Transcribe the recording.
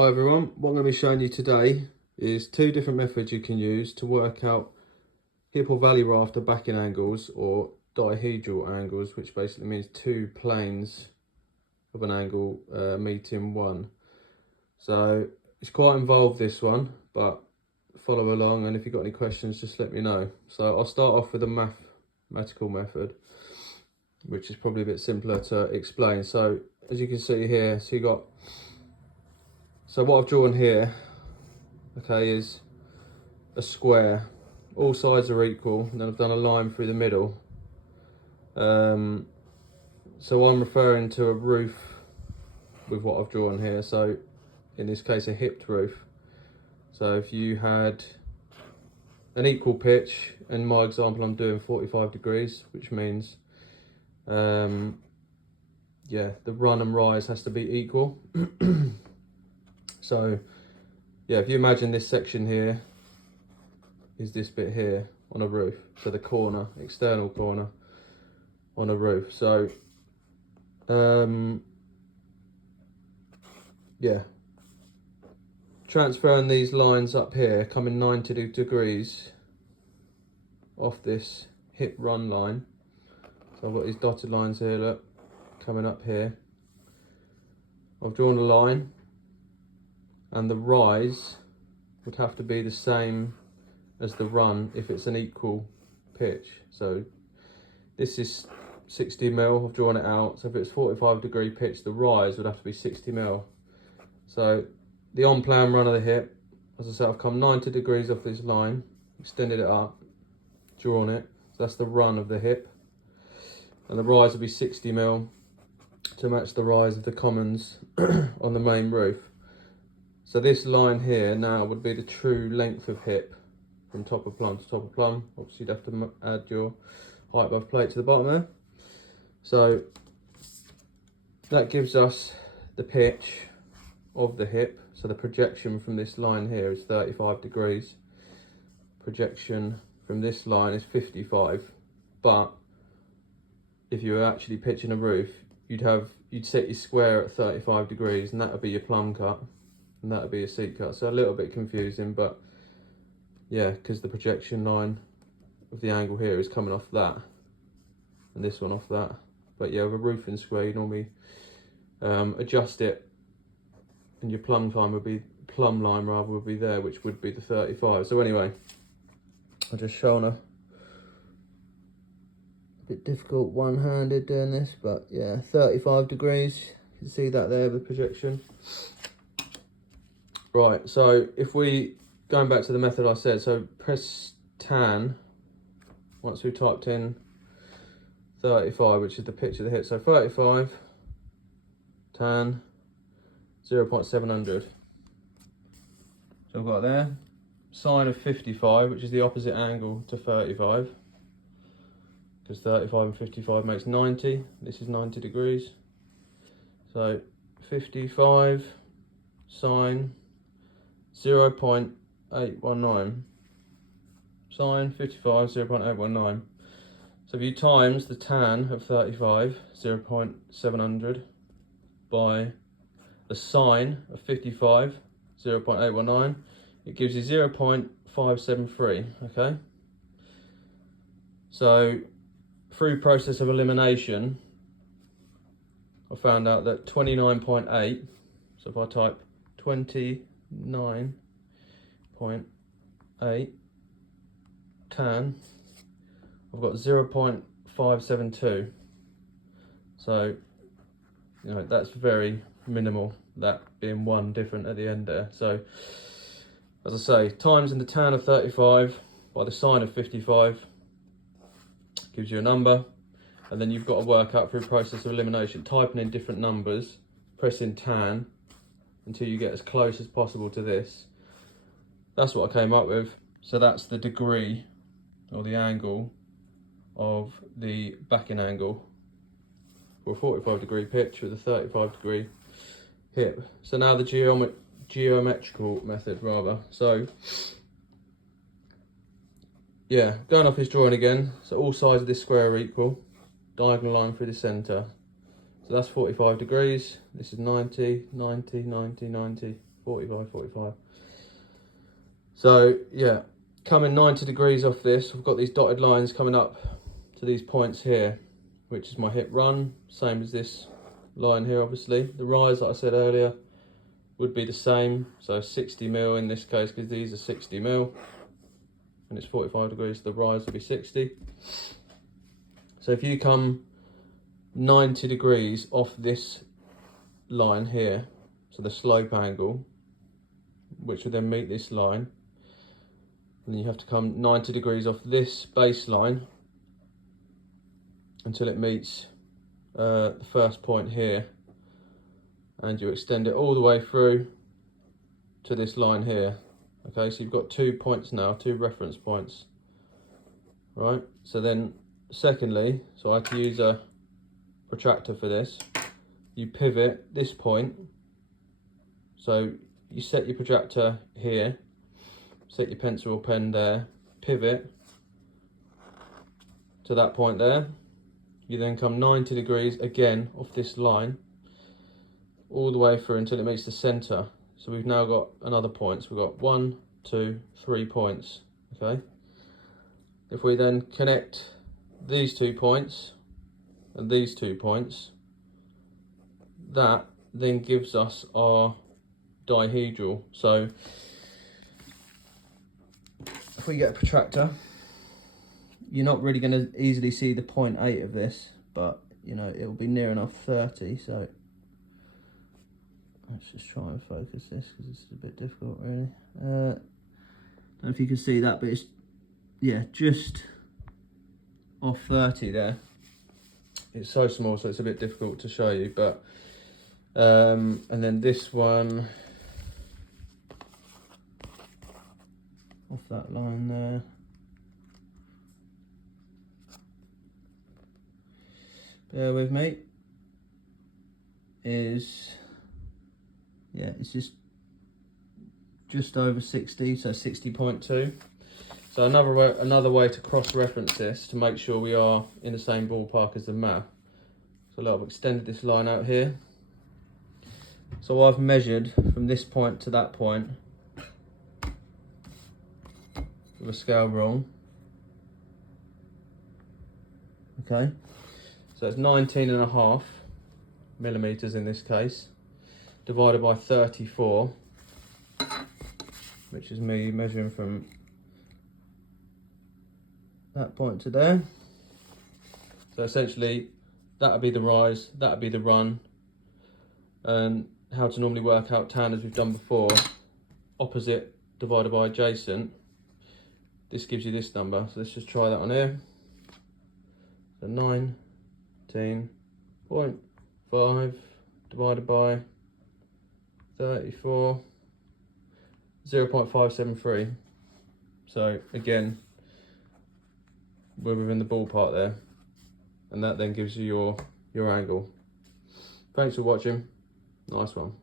Hi everyone, what I'm going to be showing you today is two different methods you can use to work out hip or valley rafter backing angles or dihedral angles, which basically means two planes of an angle meeting one. So it's quite involved, this one, but follow along, and if you've got any questions just let me know. So I'll start off with a mathematical method, which is probably a bit simpler to explain. So as you can see here, so what I've drawn here, okay, is a square. All sides are equal, and then I've done a line through the middle. So I'm referring to a roof with what I've drawn here. So in this case, a hipped roof. So if you had an equal pitch, in my example I'm doing 45 degrees, which means yeah, the run and rise has to be equal. So yeah, if you imagine this section here is this bit here on a roof, so the corner, external corner on a roof. So yeah, transferring these lines up here, coming 90 degrees off this hip run line. So I've got these dotted lines here, look, coming up here. I've drawn a line, and the rise would have to be the same as the run if it's an equal pitch. So this is 60 mil, I've drawn it out. So if it's 45 degree pitch, the rise would have to be 60 mil. So the on-plan run of the hip, as I said, I've come 90 degrees off this line, extended it up, drawn it. So that's the run of the hip. And the rise will be 60 mil to match the rise of the commons on the main roof. So this line here now would be the true length of hip from top of plumb to top of plumb. Obviously you'd have to add your height above plate to the bottom there. So that gives us the pitch of the hip. So the projection from this line here is 35 degrees. Projection from this line is 55. But if you were actually pitching a roof, you'd set your square at 35 degrees, and that would be your plumb cut, and that would be your seat cut. So a little bit confusing, but yeah, because the projection line of the angle here is coming off that, and this one off that. But yeah, with a roofing square, you normally adjust it, and your plumb line would be there, which would be the 35. So anyway, I'll just show on a bit difficult one-handed doing this, but yeah, 35 degrees. You can see that there with projection. Right, so if we, going back to the method I said, so press tan once we typed in 35, which is the pitch of the hip. So 35 tan 0.700. So I've got there sine of 55, which is the opposite angle to 35, because 35 and 55 makes 90. This is 90 degrees. So 55 sine 0.819. Sine 55 0.819. So if you times the tan of 35 0.700 by the sine of 55 0.819, it gives you 0.573. okay, so through process of elimination I found out that 29.8, so if I type 29.8 tan, I've got 0.572. So you know, that's very minimal, that being one different at the end there. So as I say, times in the tan of 35 by the sine of 55 gives you a number, and then you've got to work out through process of elimination, typing in different numbers, pressing tan until you get as close as possible to this. That's what I came up with. So that's the degree or the angle of the backing angle for a 45 degree pitch with a 35 degree hip. So now the geometrical method rather. So yeah, going off his drawing again, so all sides of this square are equal, diagonal line through the centre. So that's 45 degrees, this is 90, 90, 90, 90, 40 by 45. So yeah, coming 90 degrees off this, we've got these dotted lines coming up to these points here, which is my hip run, same as this line here obviously. The rise, like I said earlier, would be the same, so 60 mil in this case, because these are 60 mil and it's 45 degrees, the rise would be 60. So if you come 90 degrees off this line here, so the slope angle, which would then meet this line, and then you have to come 90 degrees off this baseline until it meets the first point here, and you extend it all the way through to this line here. Okay, so you've got 2 points now, 2 reference points, right? So then secondly, so I had to use a protractor for this. You pivot this point, so you set your protractor here, set your pencil or pen there, pivot to that point there. You then come 90 degrees again off this line, all the way through until it meets the center. So we've now got another point. So we've got 1, 2, 3 points, okay? If we then connect these 2 points and these 2 points, that then gives us our dihedral. So if we get a protractor, you're not really going to easily see the 0.8 of this, but you know, it'll be near enough 30. So let's just try and focus this because it's a bit difficult really. I don't know if you can see that, but it's, yeah, just off 30 there. It's so small, so it's a bit difficult to show you, but and then this one off that line there. Bear with me. Is, yeah, it's just over 60, so 60.2. So another way to cross-reference this to make sure we are in the same ballpark as the math. So look, I've extended this line out here. So I've measured from this point to that point with a scale rule. Okay, so it's 19.5 millimeters in this case, divided by 34, which is me measuring from that point to there. So essentially that would be the rise, that would be the run, and how to normally work out tan as we've done before, opposite divided by adjacent. This gives you this number, so let's just try that on here. So 19.5 divided by 34, 0.573. So again, we're within the ballpark there, and that then gives you your angle. Thanks for watching. Nice one.